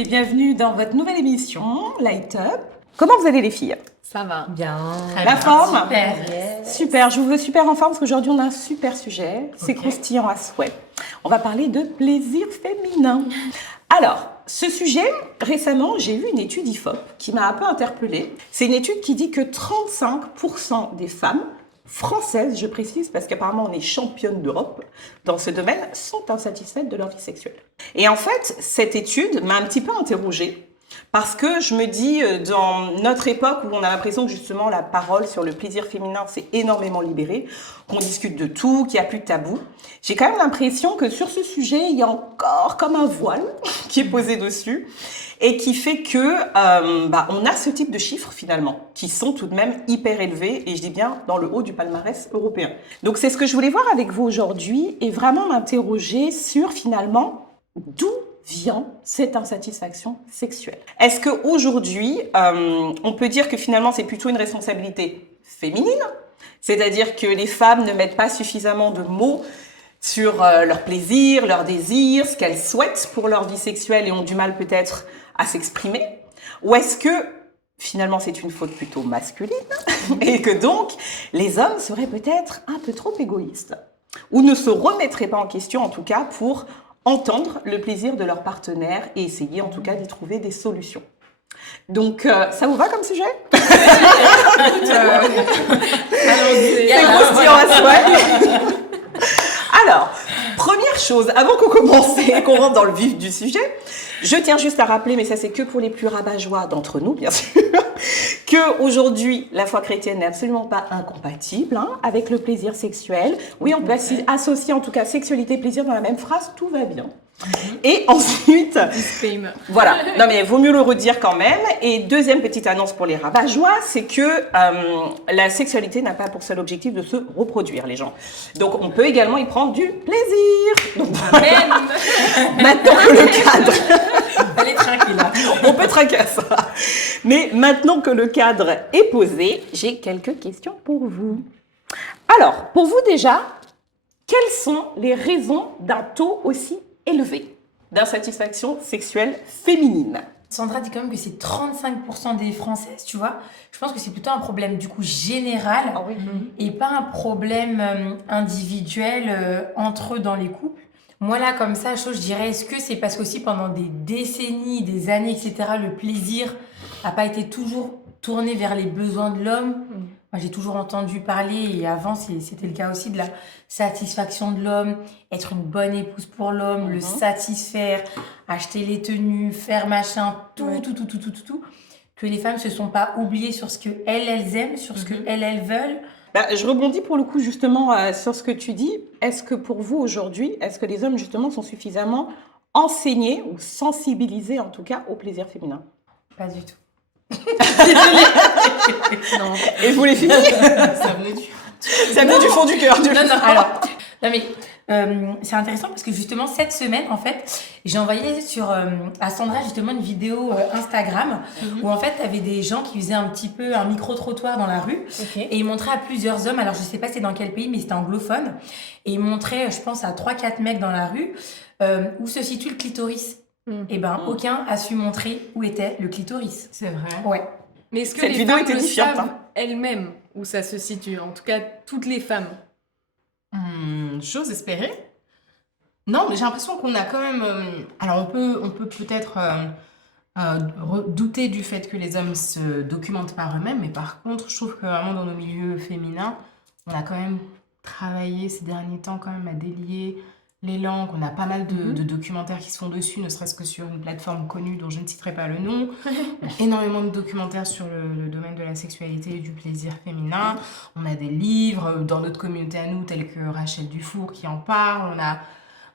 et bienvenue dans votre nouvelle émission Light Up. Comment vous allez les filles? Ça va. Bien. La forme? Super. Super, je vous veux super en forme parce qu'aujourd'hui on a un super sujet, c'est croustillant à souhait. On va parler de plaisir féminin. Alors, ce sujet, récemment, j'ai vu une étude IFOP qui m'a un peu interpellée. C'est une étude qui dit que 35% des femmes françaises, je précise, parce qu'apparemment on est championne d'Europe dans ce domaine, sont insatisfaites de leur vie sexuelle. Et en fait, cette étude m'a un petit peu interrogée. Parce que je me dis, dans notre époque où on a l'impression que justement la parole sur le plaisir féminin s'est énormément libérée, qu'on discute de tout, qu'il n'y a plus de tabou, j'ai quand même l'impression que sur ce sujet, il y a encore comme un voile qui est posé dessus et qui fait que on a ce type de chiffres finalement qui sont tout de même hyper élevés et je dis bien dans le haut du palmarès européen. Donc c'est ce que je voulais voir avec vous aujourd'hui et vraiment m'interroger sur finalement d'où vient cette insatisfaction sexuelle. Est-ce qu'aujourd'hui, on peut dire que finalement c'est plutôt une responsabilité féminine, c'est-à-dire que les femmes ne mettent pas suffisamment de mots sur leur plaisir, leur désir, ce qu'elles souhaitent pour leur vie sexuelle et ont du mal peut-être à s'exprimer? Ou est-ce que finalement c'est une faute plutôt masculine et que donc les hommes seraient peut-être un peu trop égoïstes ou ne se remettraient pas en question en tout cas pour entendre le plaisir de leur partenaire et essayer en tout cas d'y trouver des solutions. Donc, ça vous va comme sujet? Allons-y. C'est croustillant à souhait. Alors, première chose, avant qu'on commence et qu'on rentre dans le vif du sujet, je tiens juste à rappeler, mais ça c'est que pour les plus rabat-joie d'entre nous, bien sûr, qu'aujourd'hui, la foi chrétienne n'est absolument pas incompatible avec le plaisir sexuel. Oui, on peut associer en tout cas sexualité et plaisir dans la même phrase, tout va bien. Et ensuite, Disclaimer. voilà, non mais vaut mieux le redire quand même. Et deuxième petite annonce pour les rabat-joie, c'est que la sexualité n'a pas pour seul objectif de se reproduire, les gens. Donc on peut également y prendre du plaisir. Donc, Amen. maintenant que le cadre... Allez, tranquille. On peut traquer à ça. Mais maintenant que le cadre est posé, j'ai quelques questions pour vous. Alors, pour vous déjà, quelles sont les raisons d'un taux aussi élevé d'insatisfaction sexuelle féminine? Sandra dit quand même que c'est 35% des Françaises, tu vois. Je pense que c'est plutôt un problème du coup général et pas un problème individuel entre eux dans les couples. Moi là, comme ça, je dirais, est-ce que c'est parce qu'aussi pendant des décennies, des années, etc., le plaisir n'a pas été toujours tourné vers les besoins de l'homme? Moi, j'ai toujours entendu parler, et avant, c'était le cas aussi, de la satisfaction de l'homme, être une bonne épouse pour l'homme, le satisfaire, acheter les tenues, faire machin, tout, que les femmes se sont pas oubliées sur ce que elles aiment, sur ce que elles veulent. Je rebondis pour le coup justement sur ce que tu dis. Est-ce que pour vous aujourd'hui, est-ce que les hommes justement sont suffisamment enseignés ou sensibilisés en tout cas au plaisir féminin? Pas du tout. Non. Et vous les filles? Ça venait du... Du fond du cœur. Alors, non mais c'est intéressant parce que justement cette semaine en fait j'ai envoyé à Sandra justement une vidéo Instagram où en fait t'avais des gens qui faisaient un petit peu un micro-trottoir dans la rue et ils montraient à plusieurs hommes, alors je sais pas c'est dans quel pays mais c'était anglophone, et ils montraient je pense à 3-4 mecs dans la rue où se situe le clitoris. Et aucun a su montrer où était le clitoris. C'est vrai. Ouais. Mais est-ce que Cette les vidéo femmes était le édifiante, savent elles-mêmes où ça se situe? En tout cas, toutes les femmes. J'ose espérer. Non, mais j'ai l'impression qu'on a quand même... alors, on peut peut-être douter du fait que les hommes se documentent par eux-mêmes, mais par contre, je trouve que vraiment dans nos milieux féminins, on a quand même travaillé ces derniers temps quand même à délier les langues. On a pas mal de documentaires qui se font dessus, ne serait-ce que sur une plateforme connue dont je ne citerai pas le nom. On a énormément de documentaires sur le domaine de la sexualité et du plaisir féminin. On a des livres dans notre communauté à nous, tels que Rachel Dufour qui en parle.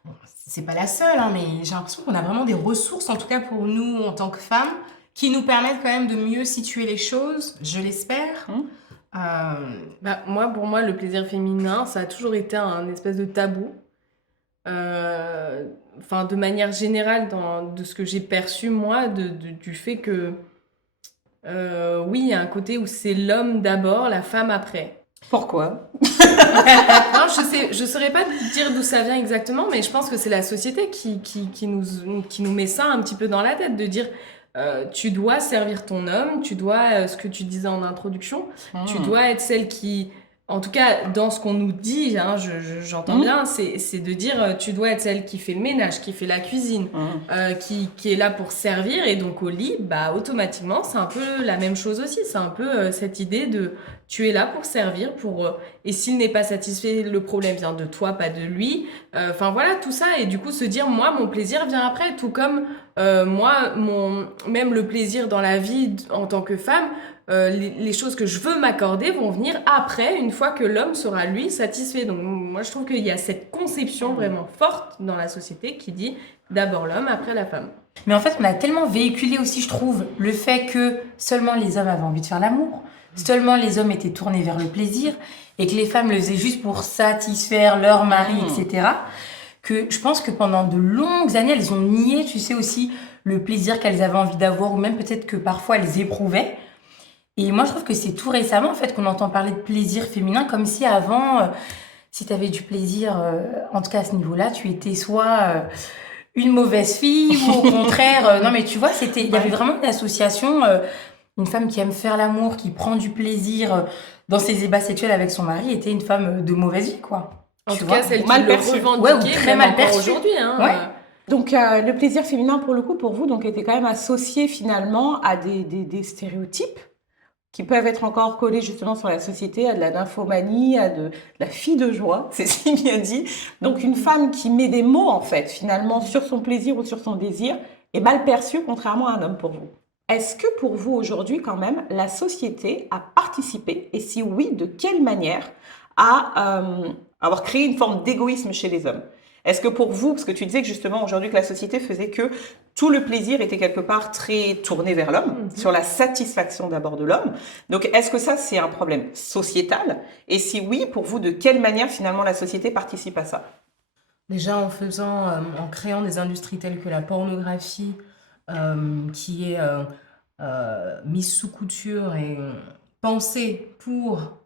Bon, c'est pas la seule, mais j'ai l'impression qu'on a vraiment des ressources, en tout cas pour nous en tant que femmes, qui nous permettent quand même de mieux situer les choses, je l'espère. Pour moi, le plaisir féminin, ça a toujours été un espèce de tabou. De manière générale, de ce que j'ai perçu, moi, du fait que, oui, il y a un côté où c'est l'homme d'abord, la femme après. Pourquoi? Non, je saurais pas dire d'où ça vient exactement, mais je pense que c'est la société qui nous met ça un petit peu dans la tête, de dire tu dois servir ton homme, tu dois, ce que tu disais en introduction, tu dois être celle qui, en tout cas dans ce qu'on nous dit, hein, j'entends bien, c'est de dire tu dois être celle qui fait le ménage, qui fait la cuisine, qui est là pour servir, et donc au lit, bah automatiquement c'est un peu la même chose aussi, c'est un peu cette idée de tu es là pour servir, et s'il n'est pas satisfait, le problème vient de toi, pas de lui. Enfin voilà, tout ça, et du coup se dire, moi, mon plaisir vient après, tout comme moi, même le plaisir dans la vie en tant que femme, les choses que je veux m'accorder vont venir après, une fois que l'homme sera, lui, satisfait. Donc moi, je trouve qu'il y a cette conception vraiment forte dans la société qui dit d'abord l'homme, après la femme. Mais en fait, on a tellement véhiculé aussi, je trouve, le fait que seulement les hommes avaient envie de faire l'amour, seulement les hommes étaient tournés vers le plaisir, et que les femmes le faisaient juste pour satisfaire leur mari, etc. Que je pense que pendant de longues années, elles ont nié, tu sais, aussi le plaisir qu'elles avaient envie d'avoir, ou même peut-être que parfois elles éprouvaient. Et moi, je trouve que c'est tout récemment, en fait, qu'on entend parler de plaisir féminin, comme si avant, si tu avais du plaisir, en tout cas à ce niveau-là, tu étais soit une mauvaise fille, ou au contraire, non mais tu vois, il y avait vraiment une association, une femme qui aime faire l'amour, qui prend du plaisir dans ses ébats sexuels avec son mari, était une femme de mauvaise vie, quoi. En tout cas, celle qui mal le perçue. revendiquait, Ouais, ou très même mal encore perçue. aujourd'hui. Hein, Ouais. Donc, le plaisir féminin, pour le coup, pour vous, donc, était quand même associé finalement à des stéréotypes qui peuvent être encore collés justement sur la société, à de la nymphomanie, à de la fille de joie, c'est si bien dit. Donc, une femme qui met des mots, en fait, finalement, sur son plaisir ou sur son désir, est mal perçue, contrairement à un homme pour vous. Est-ce que pour vous, aujourd'hui, quand même, la société a participé, et si oui, de quelle manière, à avoir créé une forme d'égoïsme chez les hommes? Est-ce que pour vous, parce que tu disais que justement aujourd'hui que la société faisait que tout le plaisir était quelque part très tourné vers l'homme, sur la satisfaction d'abord de l'homme. Donc est-ce que ça c'est un problème sociétal? Et si oui, pour vous, de quelle manière finalement la société participe à ça? Déjà en créant des industries telles que la pornographie, qui est mise sous couture et pensée pour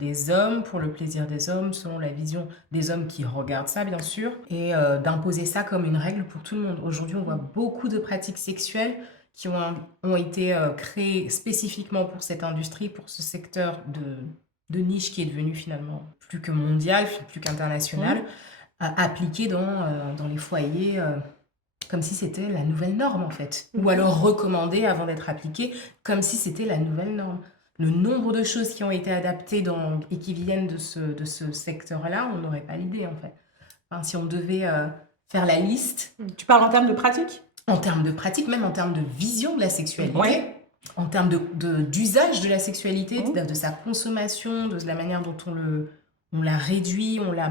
des hommes, pour le plaisir des hommes, selon la vision des hommes qui regardent ça, bien sûr, et d'imposer ça comme une règle pour tout le monde. Aujourd'hui, on voit beaucoup de pratiques sexuelles qui ont été créées spécifiquement pour cette industrie, pour ce secteur de niche qui est devenu finalement plus que mondial, plus qu'international, appliqué dans les foyers comme si c'était la nouvelle norme, en fait. Ou alors recommandé avant d'être appliqué, comme si c'était la nouvelle norme. Le nombre de choses qui ont été adaptées et qui viennent de ce secteur-là, on n'aurait pas l'idée, en fait. Enfin, si on devait faire la liste... Tu parles en termes de pratique? En termes de pratique, même en termes de vision de la sexualité, en termes d'usage de la sexualité, de sa consommation, de la manière dont on la réduit, on la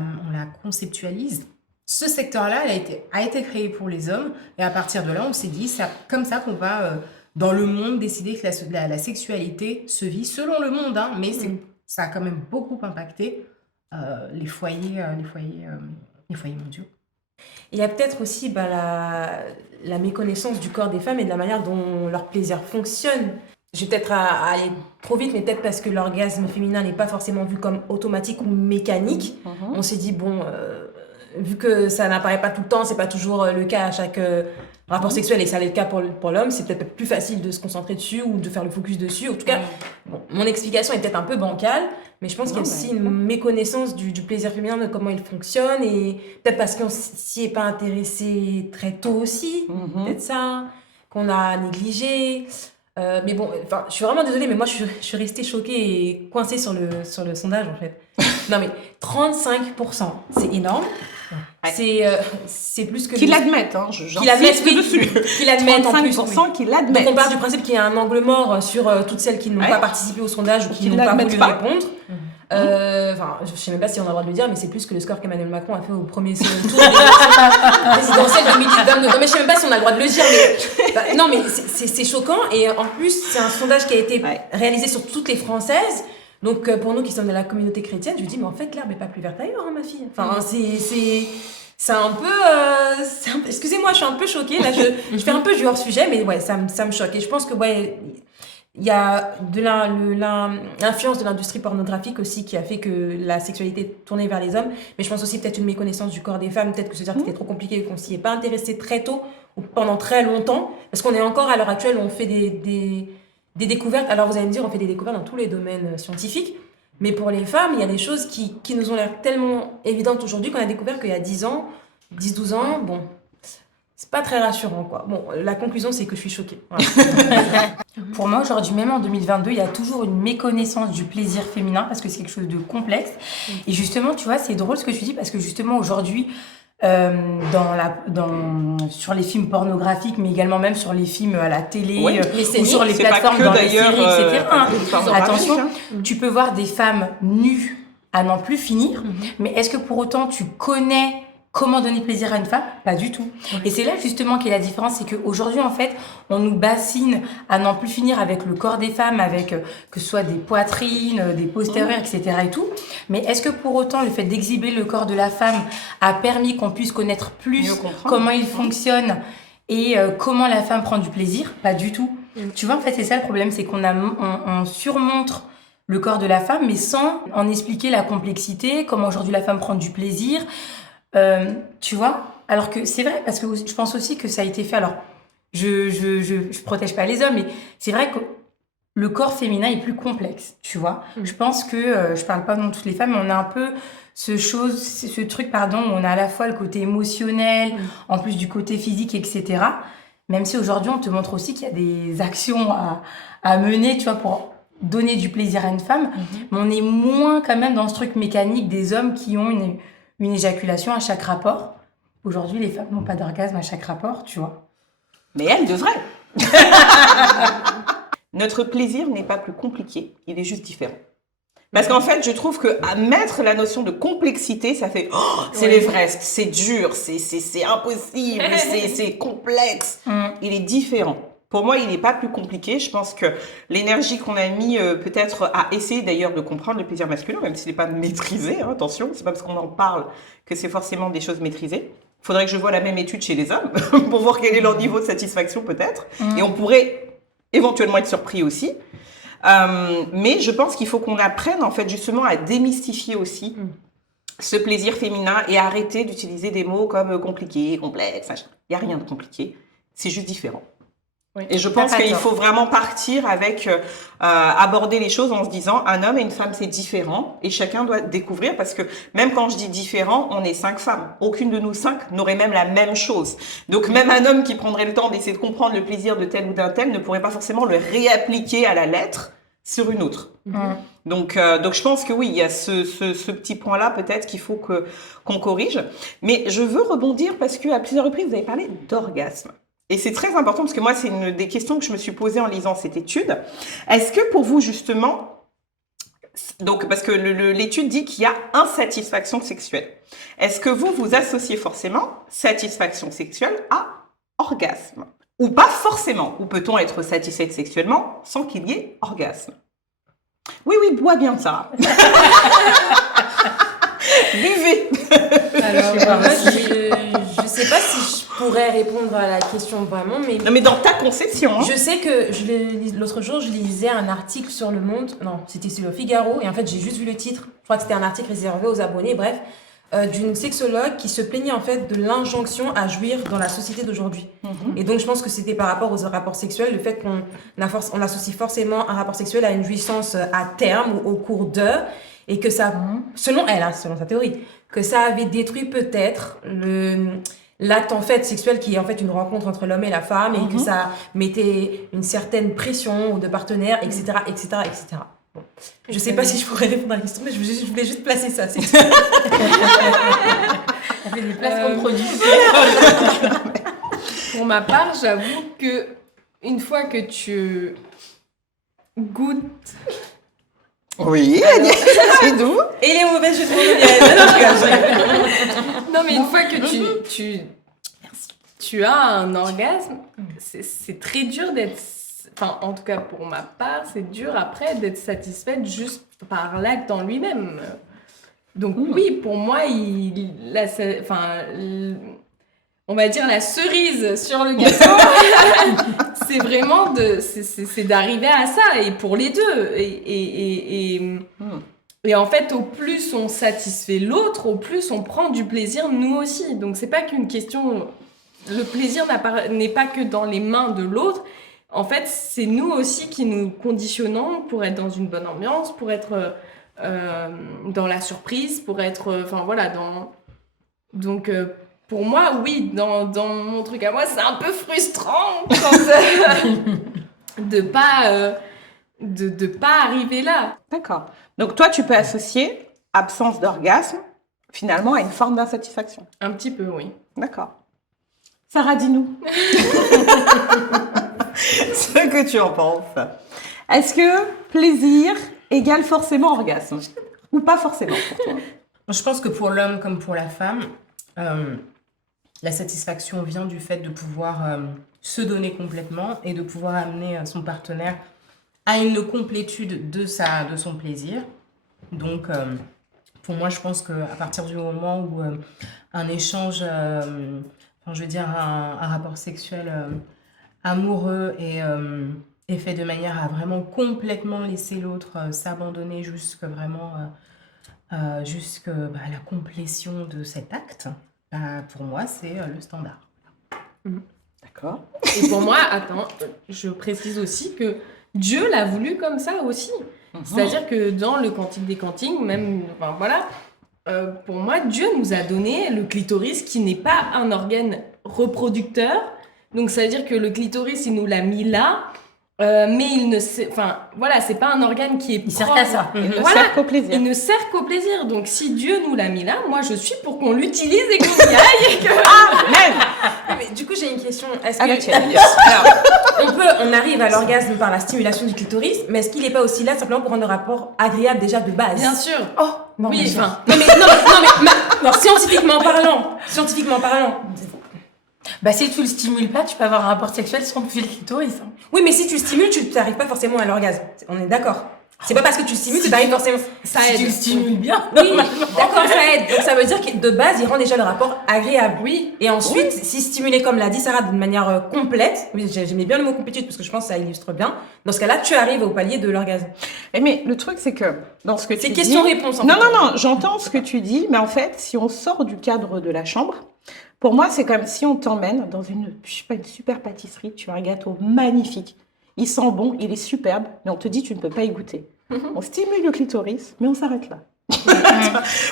conceptualise. Ce secteur-là a été créé pour les hommes, et à partir de là, on s'est dit, c'est comme ça qu'on va... dans le monde, décider que la sexualité se vit selon le monde, hein, mais ça a quand même beaucoup impacté les foyers mondiaux. Il y a peut-être aussi la méconnaissance du corps des femmes et de la manière dont leur plaisir fonctionne. Je vais peut-être aller trop vite, mais peut-être parce que l'orgasme féminin n'est pas forcément vu comme automatique ou mécanique. On s'est dit, bon, vu que ça n'apparaît pas tout le temps, c'est pas toujours le cas à chaque... rapport sexuel, et que ça allait le cas pour l'homme, c'est peut-être plus facile de se concentrer dessus ou de faire le focus dessus. En tout cas, bon, mon explication est peut-être un peu bancale, mais je pense qu'il y a aussi une méconnaissance du plaisir féminin, de comment il fonctionne, et peut-être parce qu'on s'y est pas intéressé très tôt aussi, peut-être ça, qu'on a négligé. Mais bon, je suis vraiment désolée, mais moi je suis restée choquée et coincée sur le sondage en fait. Non mais 35%, c'est énorme. C'est plus que... Qui l'admettent, hein, Qui l'admettent, oui. Qui l'admettent en plus. 35% qui l'admettent. Donc on part du principe qu'il y a un angle mort sur toutes celles qui n'ont pas participé au sondage ou qui n'ont pas voulu répondre. Je sais même pas si on a le droit de le dire, mais c'est plus que le score qu'Emmanuel Macron a fait au premier tour présidentiel 2022. Non mais je sais même pas si on a le droit de le dire, mais non mais c'est choquant, et en plus c'est un sondage qui a été réalisé sur toutes les Françaises. Donc pour nous qui sommes de la communauté chrétienne, je me dis mais en fait l'herbe n'est pas plus verte ailleurs, hein, ma fille. Enfin c'est un peu excusez-moi, je suis un peu choquée là, je fais un peu du hors sujet, mais ouais, ça me choque, et je pense que il y a l'influence de l'industrie pornographique aussi qui a fait que la sexualité est tournée vers les hommes. Mais je pense aussi peut-être une méconnaissance du corps des femmes. Peut-être que se dire que c'était trop compliqué et qu'on s'y est pas intéressé très tôt ou pendant très longtemps. Parce qu'on est encore à l'heure actuelle où on fait des découvertes. Alors vous allez me dire, on fait des découvertes dans tous les domaines scientifiques. Mais pour les femmes, il y a des choses qui nous ont l'air tellement évidentes aujourd'hui qu'on a découvert qu'il y a 10 ans, 10-12 ans, bon, c'est pas très rassurant, quoi. Bon, la conclusion, c'est que je suis choquée. Voilà. Pour moi, aujourd'hui, même en 2022, il y a toujours une méconnaissance du plaisir féminin parce que c'est quelque chose de complexe. Et justement, tu vois, c'est drôle ce que tu dis parce que justement, aujourd'hui, sur les films pornographiques, mais également même sur les films à la télé ou sur les plateformes dans les séries, etc. Attention, tu peux voir des femmes nues à n'en plus finir, mais est-ce que pour autant tu connais comment donner plaisir à une femme? Pas du tout. Et c'est là justement qu'est la différence, c'est qu'aujourd'hui en fait, on nous bassine à n'en plus finir avec le corps des femmes, avec que ce soit des poitrines, des postérieurs, etc. et tout. Mais est-ce que pour autant le fait d'exhiber le corps de la femme a permis qu'on puisse connaître plus comment il fonctionne et comment la femme prend du plaisir? Pas du tout. Tu vois, en fait, c'est ça le problème, c'est on surmontre le corps de la femme, mais sans en expliquer la complexité, comment aujourd'hui la femme prend du plaisir. Tu vois, alors que c'est vrai, parce que je pense aussi que ça a été fait. Alors, je protège pas les hommes, mais c'est vrai que le corps féminin est plus complexe, tu vois. Je pense que, je parle pas de toutes les femmes, mais on a un peu ce truc, où on a à la fois le côté émotionnel, en plus du côté physique, etc. Même si aujourd'hui, on te montre aussi qu'il y a des actions à mener, tu vois, pour donner du plaisir à une femme, mais on est moins quand même dans ce truc mécanique des hommes qui ont une éjaculation à chaque rapport. Aujourd'hui, les femmes n'ont pas d'orgasme à chaque rapport, tu vois. Mais elles devraient. Notre plaisir n'est pas plus compliqué, il est juste différent. Parce qu'en fait, je trouve qu'à mettre la notion de complexité, ça fait c'est l'Everest, c'est dur, c'est impossible, c'est complexe. Il est différent. Pour moi, il n'est pas plus compliqué. Je pense que l'énergie qu'on a mis peut-être à essayer d'ailleurs de comprendre le plaisir masculin, même s'il n'est pas maîtrisé, attention, c'est pas parce qu'on en parle que c'est forcément des choses maîtrisées. Il faudrait que je voie la même étude chez les hommes pour voir quel est leur niveau de satisfaction peut-être. Et on pourrait éventuellement être surpris aussi. Mais je pense qu'il faut qu'on apprenne en fait justement à démystifier aussi ce plaisir féminin et arrêter d'utiliser des mots comme compliqué, complexe, machin. Il n'y a rien de compliqué, c'est juste différent. Oui. Et je pense qu'il faut vraiment partir avec aborder les choses en se disant un homme et une femme c'est différent et chacun doit découvrir parce que même quand je dis différent, on est 5 femmes. Aucune de nous 5 n'aurait même la même chose. Donc même un homme qui prendrait le temps d'essayer de comprendre le plaisir de tel ou d'un tel ne pourrait pas forcément le réappliquer à la lettre sur une autre. Donc je pense que oui, il y a ce petit point-là peut-être qu'il faut qu'on corrige. Mais je veux rebondir parce que à plusieurs reprises vous avez parlé d'orgasme. Et c'est très important parce que moi, c'est une des questions que je me suis posée en lisant cette étude. Est-ce que pour vous, justement, donc parce que l'étude dit qu'il y a insatisfaction sexuelle. Est-ce que vous associez forcément satisfaction sexuelle à orgasme? Ou pas forcément? Ou peut-on être satisfait sexuellement sans qu'il y ait orgasme? Oui, bois bien ça. Buvez. Alors, moi, je sais pas si je pourrais répondre à la question vraiment, mais... Non, mais dans ta conception. Je sais que l'autre jour, je lisais un article sur Le Monde. Non, c'était sur Le Figaro. Et en fait, j'ai juste vu le titre. Je crois que c'était un article réservé aux abonnés, bref. D'une sexologue qui se plaignait en fait de l'injonction à jouir dans la société d'aujourd'hui. Et donc, je pense que c'était par rapport aux rapports sexuels, le fait qu'on associe forcément un rapport sexuel à une jouissance à terme ou au cours d'heures. Et que ça, selon elle, selon sa théorie, que ça avait détruit peut-être l'acte en fait sexuel qui est en fait une rencontre entre l'homme et la femme et que ça mettait une certaine pression ou de partenaire, etc., etc., etc. Bon. Je sais pas si je pourrais répondre à la question, mais je voulais juste placer ça, c'est tout. On fait des placements de produits. Pour ma part, j'avoue que une fois que tu goûtes... Oui, c'est doux. Et les mauvaises jeux de mots. Non, mais une fois que tu as un orgasme, c'est très dur d'être... Enfin, en tout cas, pour ma part, c'est dur après d'être satisfaite juste par l'acte en lui-même. Donc oui, pour moi, on va dire la cerise sur le gâteau, c'est vraiment c'est d'arriver à ça, et pour les deux. Et en fait, au plus on satisfait l'autre, au plus on prend du plaisir nous aussi. Donc c'est pas qu'une question, le plaisir n'est pas que dans les mains de l'autre. En fait, c'est nous aussi qui nous conditionnons pour être dans une bonne ambiance, pour être dans la surprise, pour être, enfin voilà, donc pour moi, oui, dans mon truc à moi, c'est un peu frustrant de pas arriver là. D'accord. Donc toi, tu peux associer absence d'orgasme finalement à une forme d'insatisfaction. Un petit peu, oui. D'accord. Sarah, dis-nous. Ce que tu en penses. Est-ce que plaisir égale forcément orgasme? Ou pas forcément pour toi? Je pense que pour l'homme comme pour la femme, la satisfaction vient du fait de pouvoir se donner complètement et de pouvoir amener son partenaire à une complétude de son plaisir. Donc, pour moi, je pense qu'à partir du moment où un échange, je veux dire un rapport sexuel amoureux est fait de manière à vraiment complètement laisser l'autre s'abandonner jusque vraiment jusqu'à la complétion de cet acte, pour moi, c'est le standard. D'accord. Et pour moi, attends, je précise aussi que Dieu l'a voulu comme ça aussi. C'est-à-dire que dans le Cantique des Cantiques, même, enfin voilà, pour moi, Dieu nous a donné le clitoris qui n'est pas un organe reproducteur. Donc ça veut dire que le clitoris, il nous l'a mis là, mais il ne sait, enfin voilà, c'est pas un organe qui est Il sert qu'à ça. Il ne Voilà. sert qu'au plaisir. Il ne sert qu'au plaisir. Donc si Dieu nous l'a mis là, moi je suis pour qu'on l'utilise et qu'on y aille. Et que... Mais du coup, j'ai une question. Est-ce Ah bah que tiens. alors, on arrive à l'orgasme par la stimulation du clitoris, mais est-ce qu'il n'est pas aussi là simplement pour rendre le rapport agréable déjà de base? Bien sûr. Oh, non, Oui, bien sûr. enfin. Non, scientifiquement parlant, Bah, si tu le stimules pas, tu peux avoir un rapport sexuel sans toucher le clitoris. Hein. oui, mais si tu stimules, tu n'arrives pas forcément à l'orgasme. On est d'accord. C'est pas parce que tu stimules que tu arrives forcément. Ça Si aide. tu le stimules bien. Oui, d'accord, ça aide. Donc ça veut dire que de base, il rend déjà le rapport agréable. Oui. Et ensuite, si stimulé, comme l'a dit Sarah, d'une manière complète, oui, j'aimais bien le mot complétude parce que je pense que ça illustre bien. Dans ce cas-là, tu arrives au palier de l'orgasme. Mais le truc, c'est que dans ce que tu C'est dis... question-réponse. Non, non, j'entends ce que tu dis, mais en fait, si on sort du cadre de la chambre, pour moi, c'est comme si on t'emmène dans une super pâtisserie, tu as un gâteau magnifique, il sent bon, il est superbe, mais on te dit tu ne peux pas y goûter. On stimule le clitoris, mais on s'arrête là.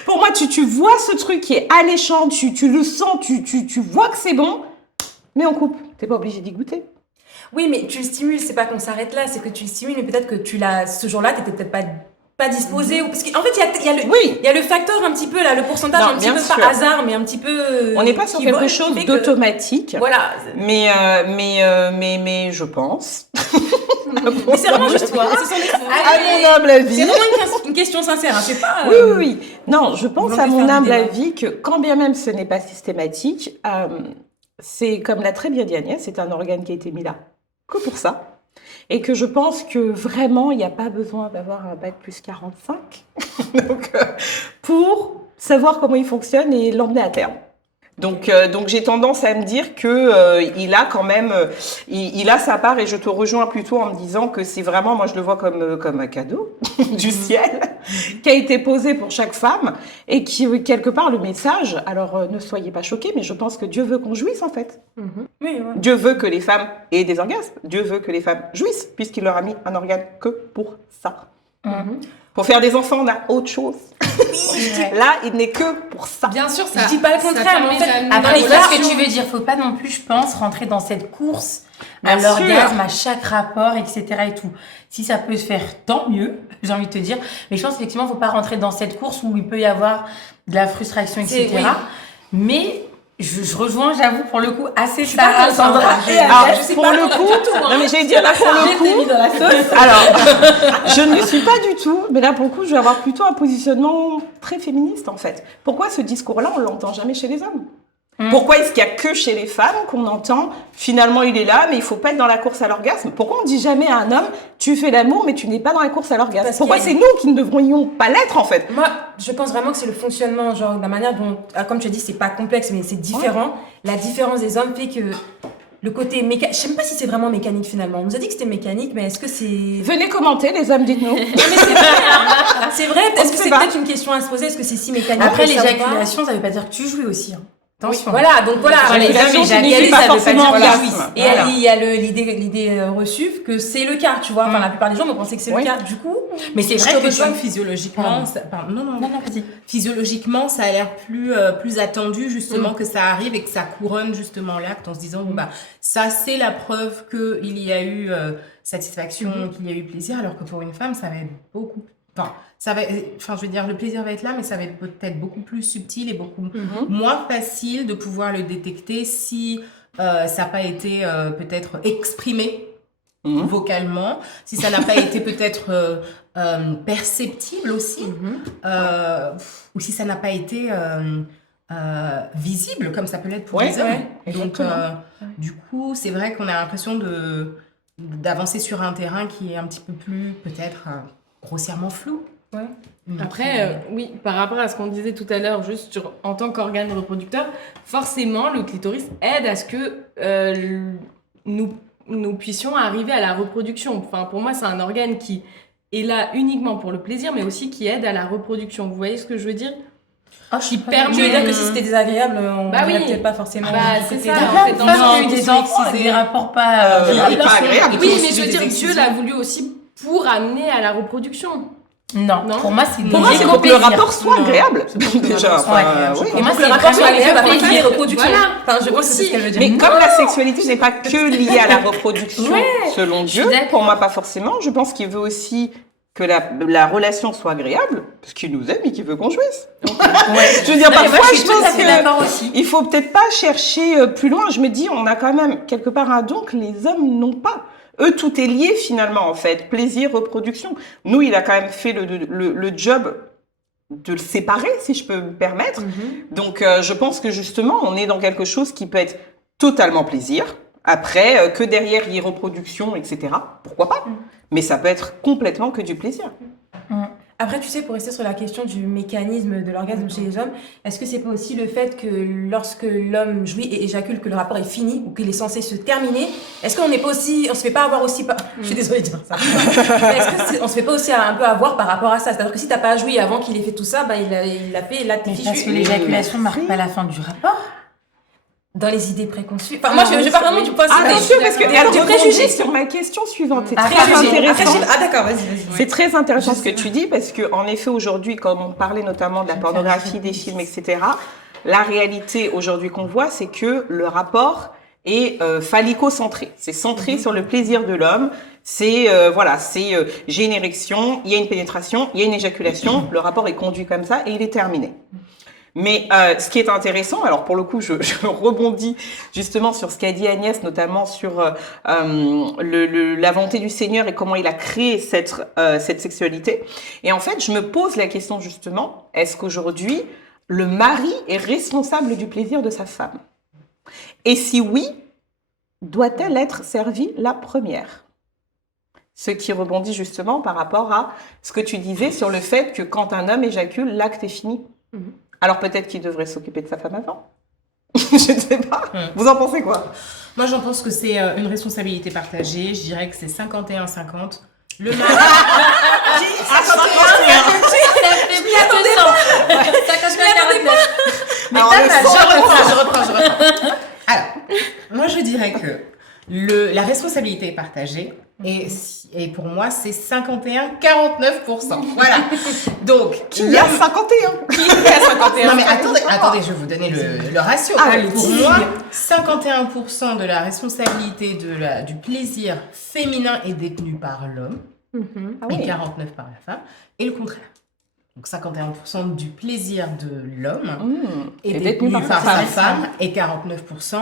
Pour moi, tu vois ce truc qui est alléchant, tu le sens, tu vois que c'est bon, mais on coupe. T'es pas obligé d'y goûter. Oui, mais tu le stimules, c'est pas qu'on s'arrête là, c'est que tu le stimules, mais peut-être que ce jour-là, t'étais peut-être pas disposé. Ou parce qu'en fait, il y a le facteur un petit peu, là, le pourcentage Non, un petit bien peu, sûr. pas hasard, mais un petit peu. On n'est pas sur qui quelque vole, chose qui fait que- d'automatique, Voilà. mais je pense. Mais c'est vraiment juste toi. Ce sont des- À mon humble avis. C'est vraiment une question sincère, hein, c'est pas. Oui. Non, je pense à volonté de mon faire humble du débat. avis que quand bien même ce n'est pas systématique, c'est comme l'a très bien dit Agnès, c'est un organe qui a été mis là que pour ça. Et que je pense que vraiment, il n'y a pas besoin d'avoir un bac plus 45 donc, pour savoir comment il fonctionne et l'emmener à terme. Donc j'ai tendance à me dire que il a quand même, il a sa part, et je te rejoins plutôt en me disant que c'est vraiment, moi je le vois comme un cadeau du ciel qui a été posé pour chaque femme, et qui quelque part le message. Alors ne soyez pas choqués, mais je pense que Dieu veut qu'on jouisse en fait. Oui, ouais. Dieu veut que les femmes aient des orgasmes. Dieu veut que les femmes jouissent, puisqu'il leur a mis un organe que pour ça. Pour faire des enfants, on a autre chose. Là, il n'est que pour ça. Bien sûr, ça. Je dis pas le ça contraire, mais en permet fait, d'amener Après, la je vois ce relation. que tu veux dire. Faut pas non plus, je pense, rentrer dans cette course à Bien l'orgasme, sûr. à chaque rapport, etc. et tout. Si ça peut se faire, tant mieux, j'ai envie de te dire. Mais je pense effectivement, faut pas rentrer dans cette course où il peut y avoir de la frustration, etc. Oui. Mais je rejoins, j'avoue, pour le coup, assez suis pas Sarah, contre, Sandra hein. et Alors, Agnès. je sais pour pas le contre coup, du tout, hein. non mais j'allais dire là pour le Je t'ai mis coup. dans la sauce. Alors, je ne le suis pas du tout, mais là pour le coup, je vais avoir plutôt un positionnement très féministe en fait. Pourquoi ce discours-là, on l'entend jamais chez les hommes? Pourquoi est-ce qu'il y a que chez les femmes qu'on entend finalement il est là, mais il faut pas être dans la course à l'orgasme? Pourquoi on dit jamais à un homme tu fais l'amour, mais tu n'es pas dans la course à l'orgasme? Parce Pourquoi qu'il y c'est a nous qui ne devrions pas l'être en fait? Moi, je pense vraiment que c'est le fonctionnement, genre la manière dont, comme tu as dit, c'est pas complexe, mais c'est différent. La différence des hommes fait que le côté mécanique, je sais même pas si c'est vraiment mécanique finalement. On nous a dit que c'était mécanique, mais est-ce que c'est... Venez commenter, les hommes, dites-nous. Non, mais c'est vrai, hein. C'est vrai, On est-ce que sait c'est pas. peut-être une question à se poser? Est-ce que c'est si mécanique Après, que ça ou pas? l'éjaculation, ça veut pas dire que tu jouis aussi. Hein. Attention. Voilà, donc voilà. Enfin, les L'éjaculation hommes, signifie éjaculent, pas ça veut pas forcément dire qu'ils orgasme. jouissent. Et Voilà. il y a l'idée reçue que c'est le cas, tu vois. Enfin, la plupart des gens vont penser que c'est Oui. le cas. Du coup, Mais c'est je vrai te que rejoins. comme physiologiquement, physiologiquement, ça a l'air plus attendu justement que ça arrive et que ça couronne justement l'acte en se disant bon bah ça c'est la preuve que il y a eu satisfaction, qu'il y a eu plaisir, alors que pour une femme ça va être beaucoup. Enfin, je veux dire, le plaisir va être là, mais ça va être peut-être beaucoup plus subtil et beaucoup moins facile de pouvoir le détecter si ça n'a pas été peut-être exprimé vocalement, si ça n'a pas été peut-être perceptible aussi, ou si ça n'a pas été visible, comme ça peut l'être pour les hommes. Donc, du coup, c'est vrai qu'on a l'impression d'avancer sur un terrain qui est un petit peu plus, peut-être, grossièrement flou. Après, oui, par rapport à ce qu'on disait tout à l'heure, juste en tant qu'organe reproducteur, forcément, le clitoris aide à ce que nous puissions arriver à la reproduction. Enfin, pour moi, c'est un organe qui est là uniquement pour le plaisir, mais aussi qui aide à la reproduction. Vous voyez ce que je veux dire? Tu permet- veux dire que si c'était désagréable, on Bah oui. n'aurait peut-être pas forcément. Bah, du c'est côté ça, de- en fait, dans Non, le des enfants, des rapports pas... pas agréable. Oui, mais je veux dire, Dieu l'a voulu aussi pour amener à la reproduction. Non, Non. pour moi, c'est Pour moi, c'est pour que le rapport soit agréable. Déjà, enfin, Ouais. oui. Pour moi, Pour que c'est le rapport soit vraiment agréable le avec la plaisir. reproduction. Voilà. Enfin, je pense que c'est Aussi. ce qu'elle veut dire. Mais comme la sexualité n'est pas que liée à la reproduction, selon Dieu, d'accord. pour moi pas forcément, je pense qu'il veut aussi que la relation soit agréable, parce qu'il nous aime et qu'il veut qu'on jouisse. Je veux dire, Non, mais moi, parfois, je je suis tout à pense fait d'accord aussi. il faut peut-être pas chercher plus loin. Je me dis, on a quand même quelque part un don que les hommes n'ont pas. Eux, tout est lié finalement, en fait. Plaisir, reproduction. Nous, il a quand même fait le job de le séparer, si je peux me permettre. Donc, je pense que justement, on est dans quelque chose qui peut être totalement plaisir. Après, que derrière, il y ait reproduction, etc. Pourquoi pas? Mais ça peut être complètement que du plaisir. Après, tu sais, pour rester sur la question du mécanisme de l'orgasme chez les hommes, est-ce que c'est pas aussi le fait que lorsque l'homme jouit et éjacule, que le rapport est fini ou qu'il est censé se terminer, est-ce qu'on n'est pas aussi, on se fait pas avoir aussi par... Je suis désolée de dire ça. Mais est-ce que on se fait pas aussi un peu avoir par rapport à ça? C'est-à-dire que si t'as pas joui avant qu'il ait fait tout ça, bah il l'a fait, et là t'es Mais fichu. parce que l'éjaculation ne marque pas la fin du rapport. Dans les idées préconçues. Enfin, moi, je parle vraiment du point. Attention, parce que alors, du rebondis préjugé. sur ma question suivante. C'est Ah, très préjugé. intéressant. Ah, d'accord, vas-y. C'est très intéressant ce que tu dis parce que en effet aujourd'hui, comme on parlait notamment de la pornographie, des films, etc., la réalité aujourd'hui qu'on voit, c'est que le rapport est phallico-centré. C'est centré sur le plaisir de l'homme. C'est j'ai une érection, il y a une pénétration, il y a une éjaculation. Le rapport est conduit comme ça et il est terminé. Mais ce qui est intéressant, alors pour le coup, je rebondis justement sur ce qu'a dit Agnès, notamment sur la volonté du Seigneur et comment il a créé cette sexualité. Et en fait, je me pose la question justement, est-ce qu'aujourd'hui, le mari est responsable du plaisir de sa femme? Et si oui, doit-elle être servie la première? Ce qui rebondit justement par rapport à ce que tu disais sur le fait que quand un homme éjacule, l'acte est fini. Alors peut-être qu'il devrait s'occuper de sa femme avant. Je ne sais pas. Vous en pensez quoi? Moi, j'en pense que c'est une responsabilité partagée. Je dirais que c'est 51-50. Le mari... Mais Alors, je reprends. Alors, moi, je dirais que la responsabilité est partagée. Et pour moi, c'est 51-49%. Voilà. Donc, Qui y a 51? non mais attendez, je vais vous donner le ratio. Pour moi, 51% de la responsabilité du plaisir féminin est détenu par l'homme et 49% par la femme, et le contraire. Donc 51% du plaisir de l'homme est détenu par sa femme et 49%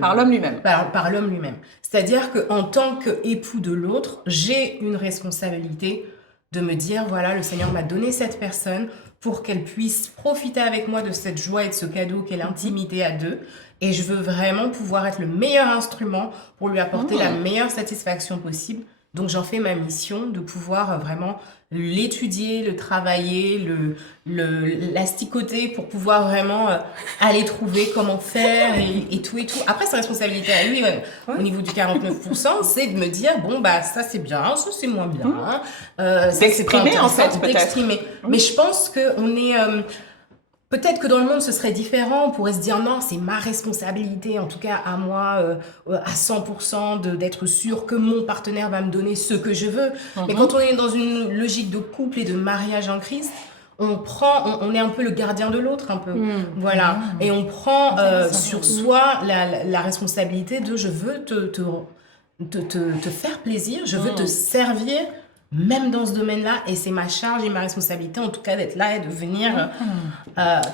par l'homme lui-même. Par l'homme lui-même. C'est-à-dire qu'en tant qu'époux de l'autre, j'ai une responsabilité de me dire, voilà, le Seigneur m'a donné cette personne pour qu'elle puisse profiter avec moi de cette joie et de ce cadeau qu'est l'intimité à deux. Et je veux vraiment pouvoir être le meilleur instrument pour lui apporter la meilleure satisfaction possible. Donc, j'en fais ma mission de pouvoir vraiment l'étudier, le travailler, l'asticoter pour pouvoir vraiment aller trouver comment faire et tout et tout. Après, sa responsabilité à lui, au niveau du 49%, c'est de me dire, bon, bah, ça c'est bien, ça c'est moins bien. D'exprimer, en fait, peut-être. D'exprimer. Mais je pense qu'on est... peut-être que dans le monde, ce serait différent. On pourrait se dire, non, c'est ma responsabilité, en tout cas à moi, à 100%, d'être sûr que mon partenaire va me donner ce que je veux. Mais quand on est dans une logique de couple et de mariage en Christ, on est un peu le gardien de l'autre, un peu. Voilà. Et on prend sur soi la responsabilité de je veux te faire plaisir, je veux te servir, même dans ce domaine-là, et c'est ma charge et ma responsabilité, en tout cas, d'être là et de venir,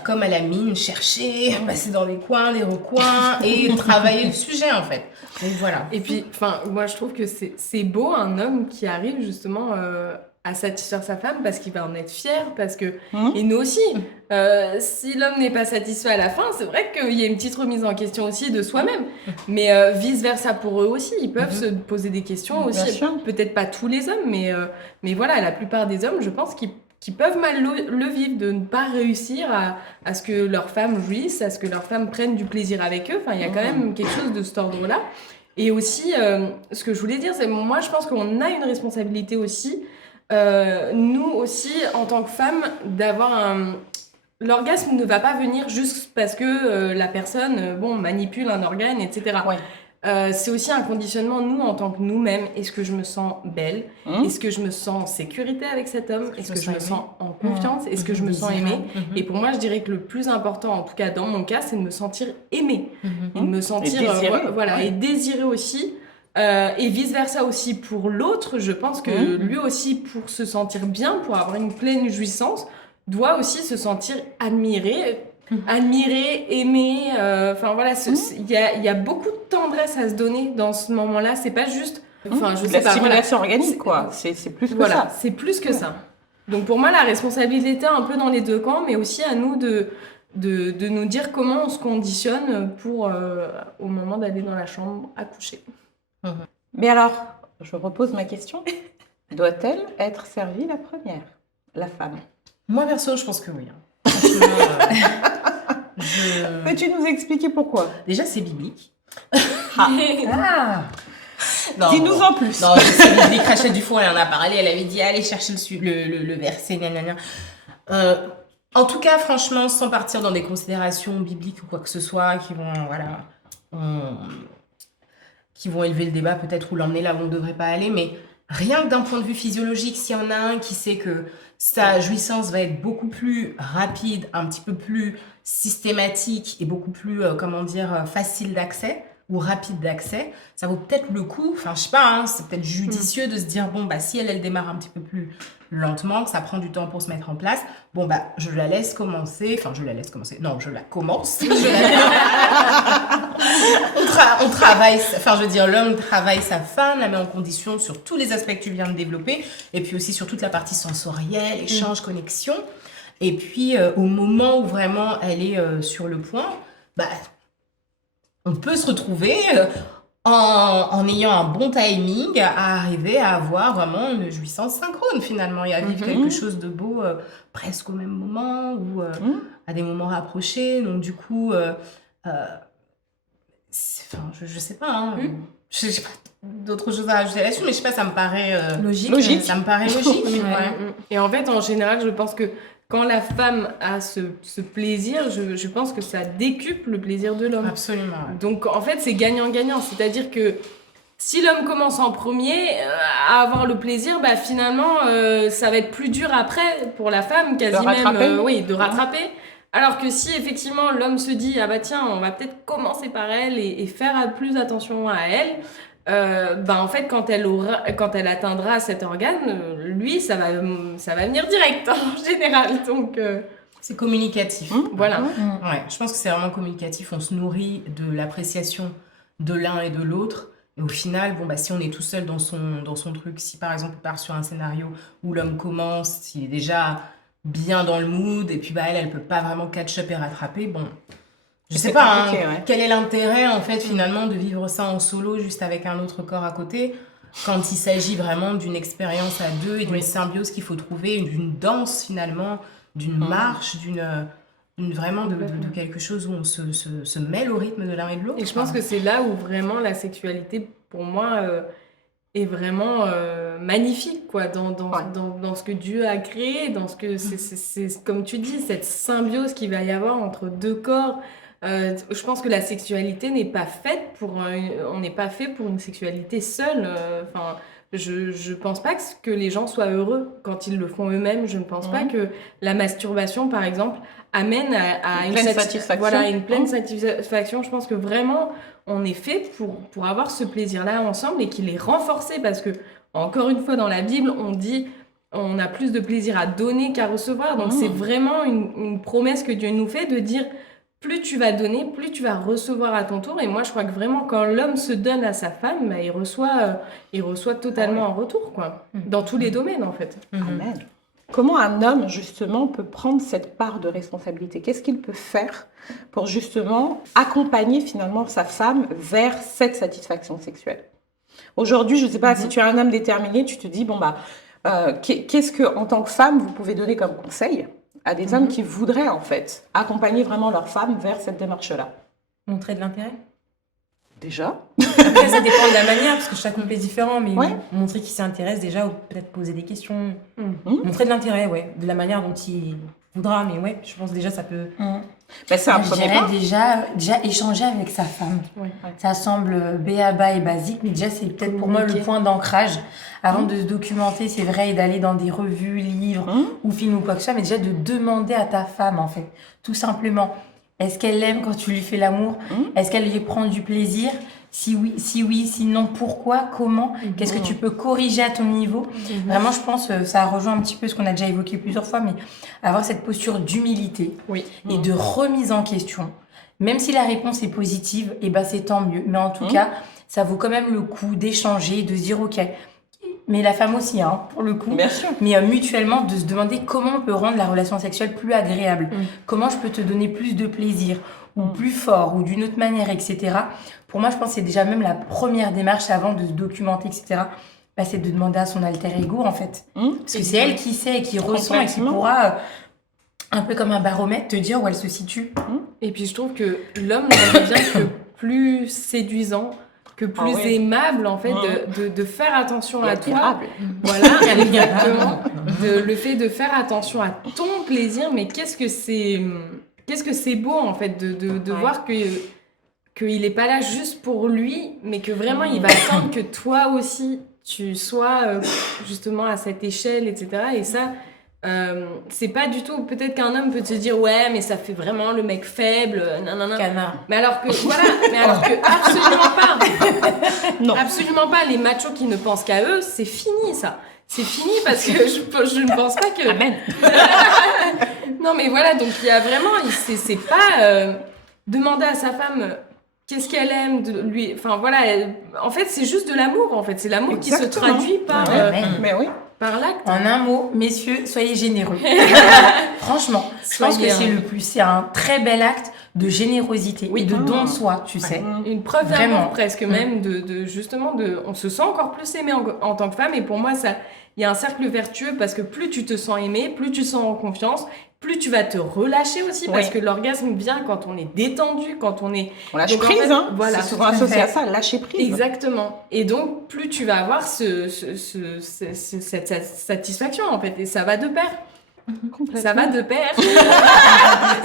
comme à la mine, chercher, passer dans les coins, les recoins, et travailler le sujet, en fait. Donc voilà. Et puis, moi, je trouve que c'est beau, un homme qui arrive justement à satisfaire sa femme parce qu'il va en être fier, parce que... Et nous aussi, si l'homme n'est pas satisfait à la fin, c'est vrai qu'il y a une petite remise en question aussi de soi-même. Mais vice-versa pour eux aussi, ils peuvent se poser des questions aussi. Peut-être pas tous les hommes, mais voilà, la plupart des hommes, je pense qui peuvent mal le vivre, de ne pas réussir à ce que leur femme jouisse, à ce que leur femme prenne du plaisir avec eux. Enfin, il y a quand même quelque chose de cet ordre-là. Et aussi, ce que je voulais dire, c'est moi, je pense qu'on a une responsabilité aussi, nous aussi, en tant que femmes, d'avoir l'orgasme ne va pas venir juste parce que la personne manipule un organe, etc. Ouais. C'est aussi un conditionnement, nous, en tant que nous-mêmes. Est-ce que je me sens belle? Est-ce que je me sens en sécurité avec cet homme? Est-ce que je me sens en confiance? Est-ce que je me sens aimée? Et pour moi, je dirais que le plus important, en tout cas dans mon cas, c'est de me sentir aimée. Et de me sentir... Et désirée. Et désirée aussi. Et vice-versa aussi pour l'autre. Je pense que lui aussi, pour se sentir bien, pour avoir une pleine jouissance, doit aussi se sentir admiré, aimé. Enfin voilà, il y a beaucoup de tendresse à se donner dans ce moment-là. C'est pas juste... Enfin, je sais la pas, stimulation voilà. organique, quoi. C'est plus que Voilà, ça. c'est plus que ça. Donc pour moi, la responsabilité est un peu dans les deux camps, mais aussi à nous de nous dire comment on se conditionne pour, au moment d'aller dans la chambre à coucher. Mais alors, je repose ma question. Doit-elle être servie la première, la femme? Moi, perso, je pense que oui. Franchement, Peux-tu nous expliquer pourquoi? déjà, c'est biblique. Ah, Non, Dis-nous en plus. Non, c'est biblique. Rachel Dufour, elle en a parlé. Elle avait dit, allez chercher le verset, gna, gna, gna. En tout cas, franchement, sans partir dans des considérations bibliques ou quoi que ce soit qui vont élever le débat peut-être ou l'emmener là où on ne devrait pas aller, mais rien que d'un point de vue physiologique, s'il y en a un qui sait que sa jouissance va être beaucoup plus rapide, un petit peu plus systématique et beaucoup plus, facile d'accès ou rapide d'accès, ça vaut peut-être le coup, enfin je sais pas, hein, c'est peut-être judicieux de se dire, bon bah si elle démarre un petit peu plus lentement, que ça prend du temps pour se mettre en place, bon bah je la laisse commencer, non je la commence, on travaille, enfin je veux dire l'homme travaille sa femme, la met en condition sur tous les aspects que tu viens de développer, et puis aussi sur toute la partie sensorielle, échange, connexion, et puis au moment où vraiment elle est sur le point, bah on peut se retrouver en ayant un bon timing à arriver à avoir vraiment une jouissance synchrone finalement et à vivre quelque chose de beau presque au même moment ou à des moments rapprochés. Donc du coup, je sais pas, hein, je sais pas d'autres choses à ajouter là-dessus, mais je sais pas, ça me paraît Logique. Ça me paraît logique. Ouais. Et en fait, en général, je pense que quand la femme a ce plaisir, je pense que ça décuple le plaisir de l'homme. Absolument. Ouais. Donc en fait, c'est gagnant-gagnant. C'est-à-dire que si l'homme commence en premier à avoir le plaisir, bah, finalement, ça va être plus dur après pour la femme, quasi de rattraper. Alors que si effectivement l'homme se dit, ah bah tiens, on va peut-être commencer par elle et faire plus attention à elle, en fait quand elle atteindra cet organe, lui ça va venir direct en général, donc c'est communicatif. Voilà. Ouais, je pense que c'est vraiment communicatif, on se nourrit de l'appréciation de l'un et de l'autre. Et au final, si on est tout seul dans son truc, si par exemple on part sur un scénario où l'homme commence, s'il est déjà bien dans le mood, et puis bah, elle peut pas vraiment catch-up et rattraper. Bon, je sais C'est pas, hein, compliqué, ouais. quel est l'intérêt, en fait, finalement, de vivre ça en solo, juste avec un autre corps à côté, quand il s'agit vraiment d'une expérience à deux et d'une symbiose qu'il faut trouver, d'une danse, finalement, d'une marche, vraiment de quelque chose où on se mêle au rythme de l'un et de l'autre. Et je pense que c'est là où vraiment la sexualité, pour moi, est vraiment magnifique, quoi, dans ce que Dieu a créé, dans ce que c'est comme tu dis, cette symbiose qu'il va y avoir entre deux corps. Je pense que la sexualité n'est pas faite on n'est pas fait pour une sexualité seule. Enfin, je pense pas que les gens soient heureux quand ils le font eux-mêmes. Je ne pense pas que la masturbation, par exemple, amène à Une pleine satisfaction. Voilà, une pleine satisfaction. Je pense que vraiment, on est fait pour avoir ce plaisir-là ensemble et qu'il est renforcé parce que, encore une fois, dans la Bible, on dit on a plus de plaisir à donner qu'à recevoir. Donc, c'est vraiment une promesse que Dieu nous fait de dire plus tu vas donner, plus tu vas recevoir à ton tour. Et moi, je crois que vraiment, quand l'homme se donne à sa femme, bah, il reçoit totalement en retour, quoi. Dans tous les domaines, en fait. Amen. Comment un homme, justement, peut prendre cette part de responsabilité? Qu'est-ce qu'il peut faire pour, justement, accompagner, finalement, sa femme vers cette satisfaction sexuelle? Aujourd'hui, je ne sais pas, si tu es un homme déterminé, tu te dis, bon, bah, qu'est-ce que, en tant que femme, vous pouvez donner comme conseil à des hommes qui voudraient, en fait, accompagner vraiment leur femme vers cette démarche-là? Montrer de l'intérêt. Déjà. Après, ça dépend de la manière, parce que chaque couple est différent, mais Ouais. montrer qu'il s'intéresse déjà, ou peut-être poser des questions. Montrer de l'intérêt, ouais, de la manière dont il voudra, mais ouais, je pense déjà ça peut... Ben, c'est un Je premier dirais pas. déjà échanger avec sa femme. Ouais. Ça semble béaba et basique, mais déjà c'est peut-être pour moi le point d'ancrage. Avant de se documenter, c'est vrai, et d'aller dans des revues, livres ou films ou quoi que ce soit, mais déjà de demander à ta femme, en fait, tout simplement. Est-ce qu'elle l'aime quand tu lui fais l'amour? Est-ce qu'elle y prend du plaisir? Si oui, sinon pourquoi? Comment? Qu'est-ce que tu peux corriger à ton niveau? Vraiment, je pense, ça rejoint un petit peu ce qu'on a déjà évoqué plusieurs fois, mais avoir cette posture d'humilité et de remise en question. Même si la réponse est positive, eh ben c'est tant mieux. Mais en tout cas, ça vaut quand même le coup d'échanger, de se dire ok. Mais la femme aussi, hein, pour le coup. Bien sûr. Mais mutuellement, de se demander comment on peut rendre la relation sexuelle plus agréable. Comment je peux te donner plus de plaisir, ou plus fort, ou d'une autre manière, etc. Pour moi, je pense que c'est déjà même la première démarche avant de se documenter, etc. Bah, c'est de demander à son alter ego, en fait. Parce que c'est elle qui sait et qui ressent et qui pourra, un peu comme un baromètre, te dire où elle se situe. Et puis, je trouve que l'homme ne devient que plus séduisant, que plus aimable, en fait, de faire attention à toi. Admirable. Voilà, exactement. Le fait de faire attention à ton plaisir, mais qu'est-ce que c'est beau, en fait, de voir qu'il n'est pas là juste pour lui, mais que vraiment, il va attendre que toi aussi, tu sois justement à cette échelle, etc. Et ça, c'est pas du tout... Peut-être qu'un homme peut te dire, ouais, mais ça fait vraiment le mec faible, nanana. Canard. Mais alors que, absolument pas. Non. Absolument pas. Les machos qui ne pensent qu'à eux, c'est fini, ça. C'est fini parce que je ne pense pas que... Amen. Non, mais voilà, donc il y a vraiment... C'est pas demander à sa femme qu'est-ce qu'elle aime de lui... Enfin, voilà, en fait, c'est juste de l'amour, en fait. C'est l'amour qui se Exactement. traduit par, Mais oui. par l'acte. En un mot, messieurs, soyez généreux. Franchement, je pense que c'est un très bel acte de générosité et de don de soi, tu sais. Une preuve Vraiment. d'amour presque même, justement, on se sent encore plus aimé en tant que femme. Et pour moi, il y a un cercle vertueux parce que plus tu te sens aimé, plus tu te sens en confiance, plus tu vas te relâcher aussi parce que l'orgasme vient quand on est détendu, quand on est... On lâche Donc, en prise, fait, hein. voilà, C'est souvent tout à associé fait. à ça, lâcher prise. Exactement. Et donc, plus tu vas avoir cette satisfaction, en fait. Et ça va de pair. Complètement. Ça va de pair.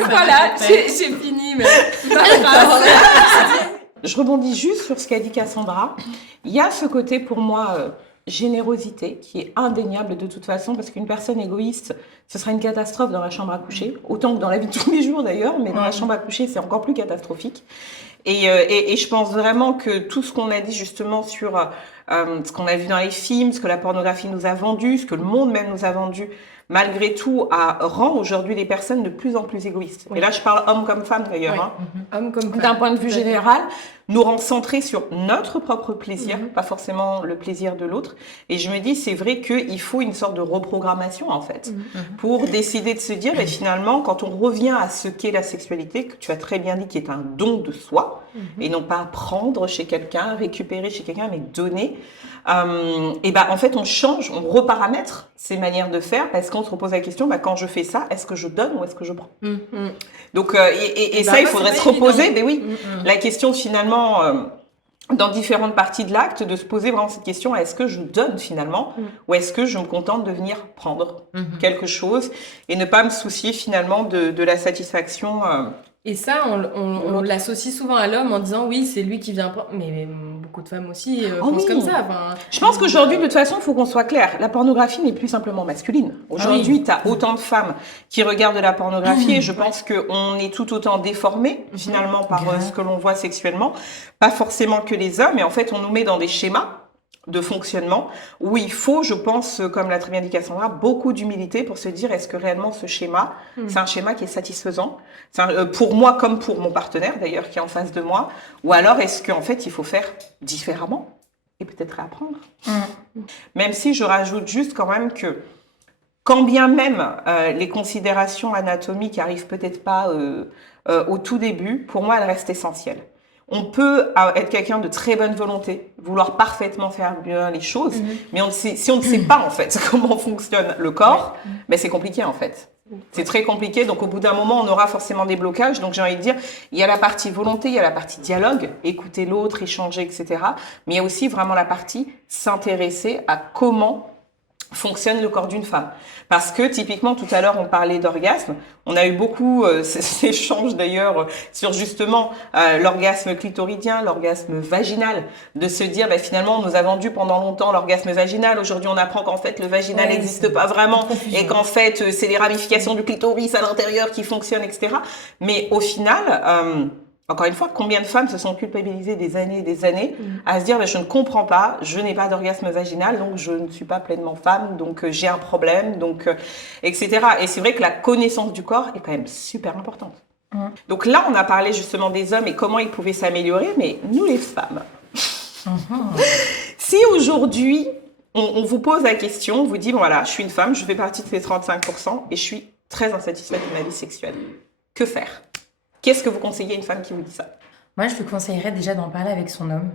Voilà, j'ai fini. Mais... Je rebondis juste sur ce qu'a dit Cassandra. Il y a ce côté, pour moi, générosité, qui est indéniable de toute façon, parce qu'une personne égoïste, ce sera une catastrophe dans la chambre à coucher, autant que dans la vie de tous les jours d'ailleurs, mais dans la chambre à coucher, c'est encore plus catastrophique. Et je pense vraiment que tout ce qu'on a dit justement sur ce qu'on a vu dans les films, ce que la pornographie nous a vendu, ce que le monde même nous a vendu, malgré tout, rend aujourd'hui les personnes de plus en plus égoïstes. Et là, je parle homme comme femme d'ailleurs. Ouais. Hein. Homme comme femme. D'un point de vue général, nous rend centrés sur notre propre plaisir, pas forcément le plaisir de l'autre. Et je me dis, c'est vrai qu'il faut une sorte de reprogrammation, en fait, pour décider de se dire, et finalement, quand on revient à ce qu'est la sexualité, que tu as très bien dit, qui est un don de soi, et non pas prendre chez quelqu'un, récupérer chez quelqu'un, mais donner, et ben en fait, on change, on reparamètre ces manières de faire, parce qu'on se repose la question, quand je fais ça, est-ce que je donne ou est-ce que je prends? Donc, et ça, il faudrait se reposer, mais oui, la question finalement, dans différentes parties de l'acte, de se poser vraiment cette question, est-ce que je donne finalement, ou est-ce que je me contente de venir prendre quelque chose, et ne pas me soucier finalement de la satisfaction. Et ça, on l'associe souvent à l'homme en disant oui, c'est lui qui vient prendre. Mais beaucoup de femmes aussi pensent comme ça. Enfin, je pense qu'aujourd'hui, de toute façon, il faut qu'on soit clair. La pornographie n'est plus simplement masculine. Aujourd'hui, tu as autant de femmes qui regardent de la pornographie et je pense qu'on est tout autant déformés finalement par ce que l'on voit sexuellement. Pas forcément que les hommes, mais en fait, on nous met dans des schémas de fonctionnement où il faut, je pense, comme l'a très bien dit Cassandra, beaucoup d'humilité pour se dire est-ce que réellement ce schéma, c'est un schéma qui est satisfaisant pour moi comme pour mon partenaire d'ailleurs qui est en face de moi, ou alors est-ce qu'en fait il faut faire différemment et peut-être réapprendre. Même si je rajoute juste quand même que quand bien même les considérations anatomiques arrivent peut-être pas au tout début, pour moi elles restent essentielles. On peut être quelqu'un de très bonne volonté, vouloir parfaitement faire bien les choses, mais si on ne sait pas en fait comment fonctionne le corps, c'est compliqué en fait. C'est très compliqué, donc au bout d'un moment, on aura forcément des blocages. Donc j'ai envie de dire, il y a la partie volonté, il y a la partie dialogue, écouter l'autre, échanger, etc. Mais il y a aussi vraiment la partie s'intéresser à comment fonctionne le corps d'une femme. Parce que typiquement, tout à l'heure, on parlait d'orgasme. On a eu beaucoup ces échanges d'ailleurs sur justement l'orgasme clitoridien, l'orgasme vaginal, de se dire finalement, on nous a vendu pendant longtemps l'orgasme vaginal. Aujourd'hui, on apprend qu'en fait, le vaginal n'existe pas vraiment et qu'en fait, c'est les ramifications du clitoris à l'intérieur qui fonctionnent, etc. Mais au final... encore une fois, combien de femmes se sont culpabilisées des années et des années à se dire je ne comprends pas, je n'ai pas d'orgasme vaginal, donc je ne suis pas pleinement femme, donc j'ai un problème, donc etc. Et c'est vrai que la connaissance du corps est quand même super importante. Donc là, on a parlé justement des hommes et comment ils pouvaient s'améliorer, mais nous les femmes, si aujourd'hui on vous pose la question, on vous dit bon voilà, je suis une femme, je fais partie de ces 35% et je suis très insatisfaite de ma vie sexuelle, que faire ? Qu'est-ce que vous conseillez à une femme qui vous dit ça? Moi, je lui conseillerais déjà d'en parler avec son homme.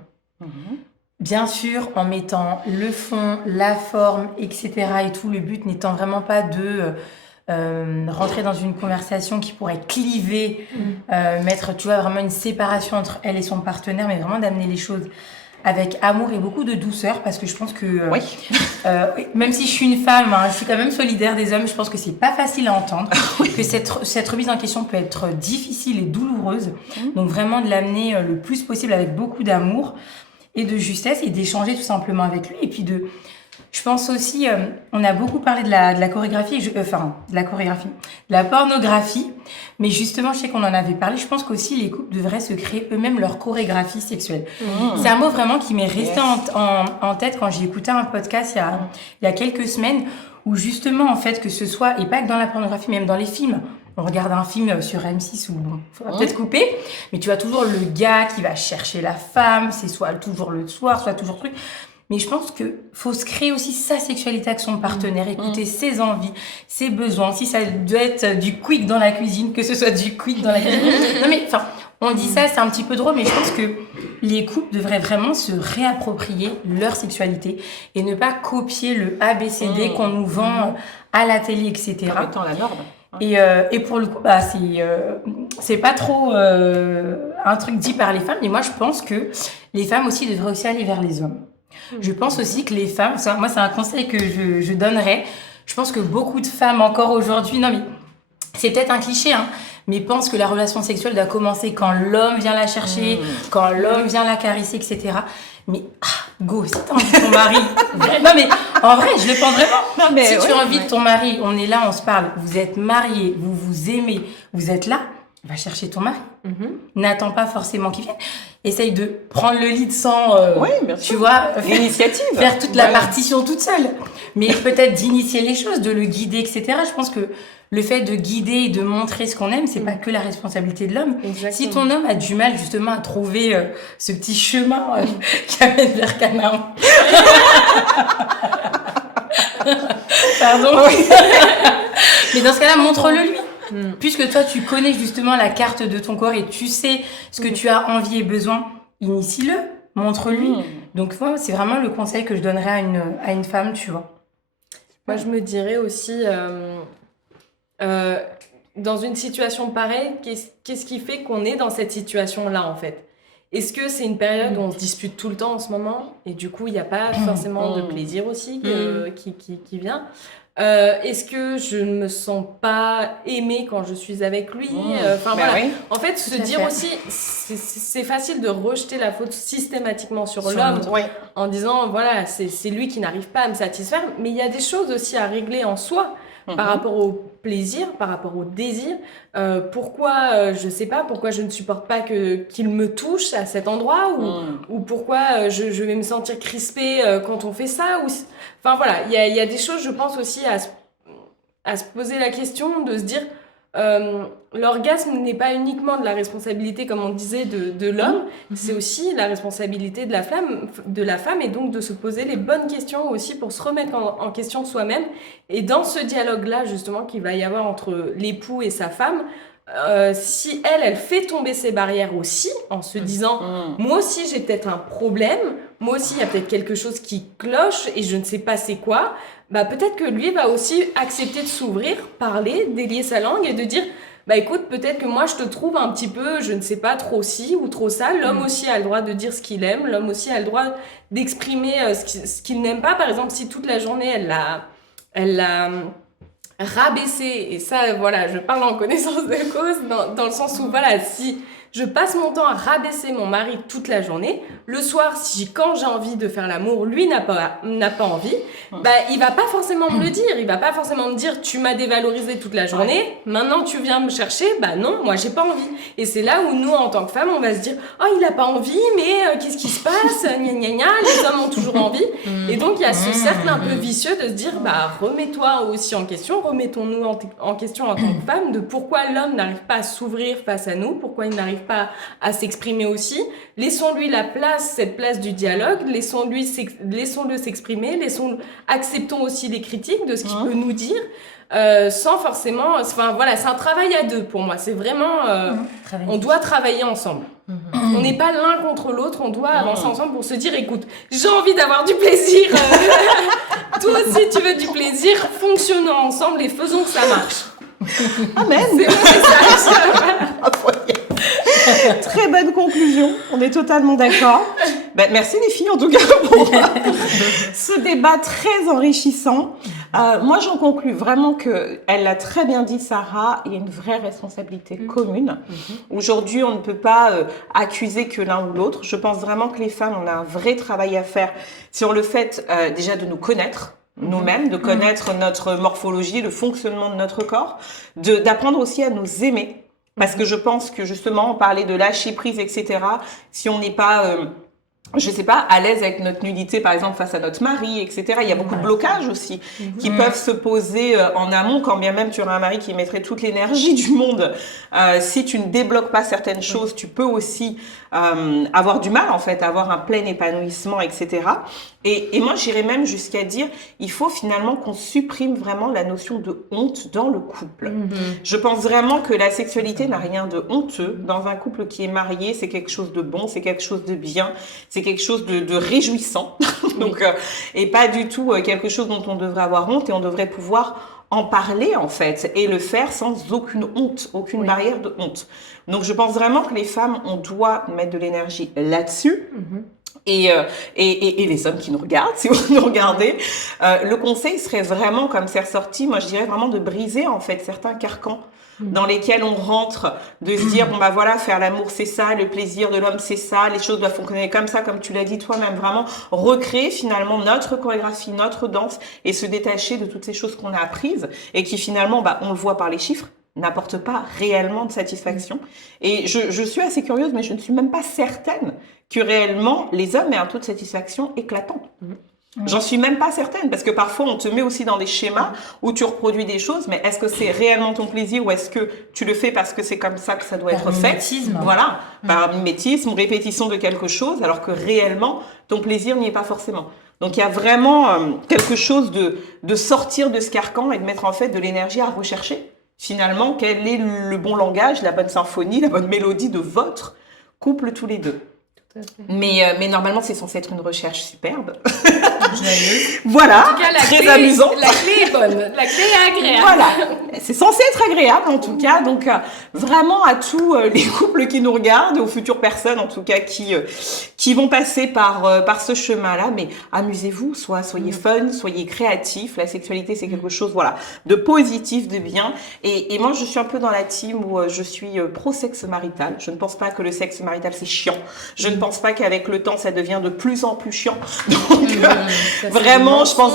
Bien sûr, en mettant le fond, la forme, etc. et tout, le but n'étant vraiment pas de rentrer dans une conversation qui pourrait cliver, mettre, tu vois, vraiment une séparation entre elle et son partenaire, mais vraiment d'amener les choses avec amour et beaucoup de douceur, parce que je pense que même si je suis une femme, je suis quand même solidaire des hommes, je pense que c'est pas facile à entendre, que cette remise en question peut être difficile et douloureuse, donc vraiment de l'amener le plus possible avec beaucoup d'amour et de justesse et d'échanger tout simplement avec lui, et puis je pense aussi, on a beaucoup parlé de la chorégraphie, de la pornographie, mais justement, je sais qu'on en avait parlé, je pense qu'aussi les couples devraient se créer eux-mêmes leur chorégraphie sexuelle. C'est un mot vraiment qui m'est resté en tête quand j'ai écouté un podcast il y a quelques semaines, où justement, en fait, que ce soit, et pas que dans la pornographie, même dans les films, on regarde un film sur M6 où faudra peut-être couper, mais tu as toujours le gars qui va chercher la femme, c'est soit toujours le soir, soit toujours truc. Mais je pense que faut se créer aussi sa sexualité avec son partenaire, écouter ses envies, ses besoins. Si ça doit être du quick dans la cuisine, que ce soit du quick dans la cuisine. Non mais, enfin, on dit ça, c'est un petit peu drôle, mais je pense que les couples devraient vraiment se réapproprier leur sexualité et ne pas copier le ABCD qu'on nous vend à la télé, etc. Comme étant la norme. Et pour le coup, c'est pas trop un truc dit par les femmes, mais moi je pense que les femmes aussi devraient aussi aller vers les hommes. Je pense aussi que les femmes, moi c'est un conseil que je donnerais, je pense que beaucoup de femmes encore aujourd'hui, non mais c'est peut-être un cliché, mais pensent que la relation sexuelle doit commencer quand l'homme vient la chercher, quand l'homme vient la caresser, etc. Mais go, si t'as envie de ton mari, non mais en vrai, je le pense vraiment. Si tu as envie de ton mari, on est là, on se parle, vous êtes mariés, vous vous aimez, vous êtes là, va chercher ton mari. N'attends pas forcément qu'il vienne. Essaye de prendre le lead sans, Oui, bien tu sûr. vois, L'initiative. faire toute la Voilà. partition toute seule. Mais peut-être d'initier les choses, de le guider, etc. Je pense que le fait de guider et de montrer ce qu'on aime, c'est pas que la responsabilité de l'homme. Si ton homme a du mal justement à trouver ce petit chemin qui amène vers Canaan. Pardon. Mais dans ce cas-là, montre-le lui. Puisque toi, tu connais justement la carte de ton corps et tu sais ce que tu as envie et besoin, initie-le, montre-lui. Donc, moi, c'est vraiment le conseil que je donnerais à une femme, tu vois. Moi, je me dirais aussi, dans une situation pareille, qu'est-ce qui fait qu'on est dans cette situation-là, en fait? Est-ce que c'est une période où on se dispute tout le temps en ce moment et du coup, il n'y a pas forcément de plaisir aussi qui vient? Est-ce que je ne me sens pas aimée quand je suis avec lui? Enfin, voilà. Oui. En fait, se dire aussi, c'est facile de rejeter la faute systématiquement sur l'homme Oui. en disant, voilà, c'est lui qui n'arrive pas à me satisfaire. Mais il y a des choses aussi à régler en soi par rapport au plaisir, par rapport au désir. Pourquoi, je sais pas, pourquoi je ne supporte pas qu'il me touche à cet endroit ou pourquoi je vais me sentir crispée quand on fait ça. Enfin voilà, il y a des choses, je pense aussi à se poser la question, de se dire l'orgasme n'est pas uniquement de la responsabilité, comme on disait, de l'homme, c'est aussi la responsabilité de la femme, et donc de se poser les bonnes questions aussi pour se remettre en question soi-même. Et dans ce dialogue-là, justement, qu'il va y avoir entre l'époux et sa femme, si elle fait tomber ses barrières aussi, en se disant moi aussi j'ai peut-être un problème, moi aussi il y a peut-être quelque chose qui cloche et je ne sais pas c'est quoi, bah peut-être que lui va aussi accepter de s'ouvrir, parler, délier sa langue et de dire bah écoute, peut-être que moi je te trouve un petit peu, je ne sais pas, trop ci ou trop ça. L'homme aussi a le droit de dire ce qu'il aime, l'homme aussi a le droit d'exprimer ce qu'il n'aime pas. Par exemple, si toute la journée elle l'a rabaisser, et ça voilà, je parle en connaissance de cause, dans le sens où voilà, si je passe mon temps à rabaisser mon mari toute la journée, le soir, quand j'ai envie de faire l'amour, lui n'a pas envie, bah il va pas forcément me le dire, il va pas forcément me dire tu m'as dévalorisé toute la journée, maintenant tu viens me chercher, bah non, moi j'ai pas envie. Et c'est là où nous en tant que femmes, on va se dire oh il a pas envie, mais qu'est-ce qui se passe, gna gna gna, les hommes ont toujours envie. Et donc il y a ce cercle un peu vicieux de se dire bah remets-toi aussi en question, remettons-nous en question en tant que femmes, de pourquoi l'homme n'arrive pas à s'ouvrir face à nous, pourquoi il n'arrive pas à s'exprimer aussi. Laissons-lui cette place du dialogue, laissons-le s'exprimer, acceptons aussi les critiques de ce qu'il peut nous dire, sans forcément, enfin voilà, c'est un travail à deux pour moi, c'est vraiment, on doit travailler ensemble. On n'est pas l'un contre l'autre, on doit avancer ensemble pour se dire écoute, j'ai envie d'avoir du plaisir, toi aussi tu veux du plaisir, fonctionnons ensemble et faisons que ça marche. Amen. C'est ça. Très bonne conclusion, on est totalement d'accord. Ben, merci les filles en tout cas pour ce débat très enrichissant. Moi j'en conclus vraiment que, elle l'a très bien dit Sarah, il y a une vraie responsabilité commune. Aujourd'hui on ne peut pas accuser que l'un ou l'autre. Je pense vraiment que les femmes, on a un vrai travail à faire sur le fait déjà de nous connaître nous-mêmes, de connaître notre morphologie, le fonctionnement de notre corps, d'apprendre aussi à nous aimer. Parce que je pense que justement, on parlait de lâcher prise, etc. Si on n'est pas, je sais pas, à l'aise avec notre nudité, par exemple, face à notre mari, etc. Il y a beaucoup de blocages aussi qui peuvent se poser en amont, quand bien même tu aurais un mari qui mettrait toute l'énergie du monde. Si tu ne débloques pas certaines choses, tu peux aussi avoir du mal, en fait, avoir un plein épanouissement, etc. Et moi, j'irais même jusqu'à dire, il faut finalement qu'on supprime vraiment la notion de honte dans le couple. Je pense vraiment que la sexualité n'a rien de honteux. Dans un couple qui est marié, c'est quelque chose de bon, c'est quelque chose de bien, c'est quelque chose de réjouissant. Donc, et pas du tout quelque chose dont on devrait avoir honte, et on devrait pouvoir en parler, en fait, et le faire sans aucune honte, aucune barrière de honte. Donc, je pense vraiment que les femmes, on doit mettre de l'énergie là-dessus. Et les hommes qui nous regardent, si vous nous regardez, le conseil serait vraiment, comme c'est ressorti, moi je dirais vraiment de briser en fait certains carcans dans lesquels on rentre, de se dire bon bah voilà, faire l'amour c'est ça, le plaisir de l'homme c'est ça, les choses doivent fonctionner comme ça, comme tu l'as dit toi-même, vraiment recréer finalement notre chorégraphie, notre danse, et se détacher de toutes ces choses qu'on a apprises et qui finalement, bah on le voit par les chiffres. n'apporte pas réellement de satisfaction. Et je suis assez curieuse, mais je ne suis même pas certaine que réellement les hommes aient un taux de satisfaction éclatant. J'en suis même pas certaine, parce que parfois on te met aussi dans des schémas où tu reproduis des choses, mais est-ce que c'est réellement ton plaisir ou est-ce que tu le fais parce que c'est comme ça que ça doit être fait? Mimétisme. Voilà, par mimétisme, répétition de quelque chose, alors que réellement ton plaisir n'y est pas forcément. Donc il y a vraiment quelque chose de sortir de ce carcan et de mettre en fait de l'énergie à rechercher. Finalement, quel est le bon langage, la bonne symphonie, la bonne mélodie de votre couple tous les deux. Mais normalement, c'est censé être une recherche superbe. Voilà, En tout cas, très amusant. La clé est bonne, la clé est agréable. Voilà, c'est censé être agréable en tout cas. Donc vraiment à tous les couples qui nous regardent, aux futures personnes en tout cas qui vont passer par ce chemin-là. Mais amusez-vous, soyez fun, soyez créatifs. La sexualité c'est quelque chose de positif, de bien. Et moi je suis un peu dans la team où je suis pro-sexe marital. Je ne pense pas que le sexe marital c'est chiant. Je ne pense pas qu'avec le temps ça devient de plus en plus chiant. Donc vraiment, je pense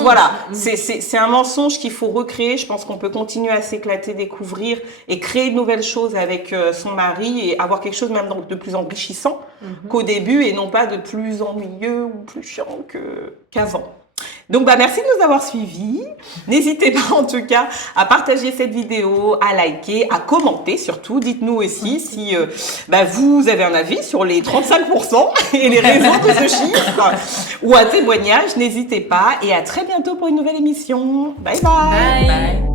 c'est un mensonge qu'il faut recréer. Je pense qu'on peut continuer à s'éclater, découvrir et créer de nouvelles choses avec son mari et avoir quelque chose même de plus enrichissant qu'au début et non pas de plus ennuyeux ou plus chiant qu'avant. Donc merci de nous avoir suivis. N'hésitez pas en tout cas à partager cette vidéo, à liker, à commenter surtout. Dites-nous aussi si vous avez un avis sur les 35% et les raisons de ce chiffre ou un témoignage. N'hésitez pas et à très bientôt pour une nouvelle émission. Bye bye. Bye.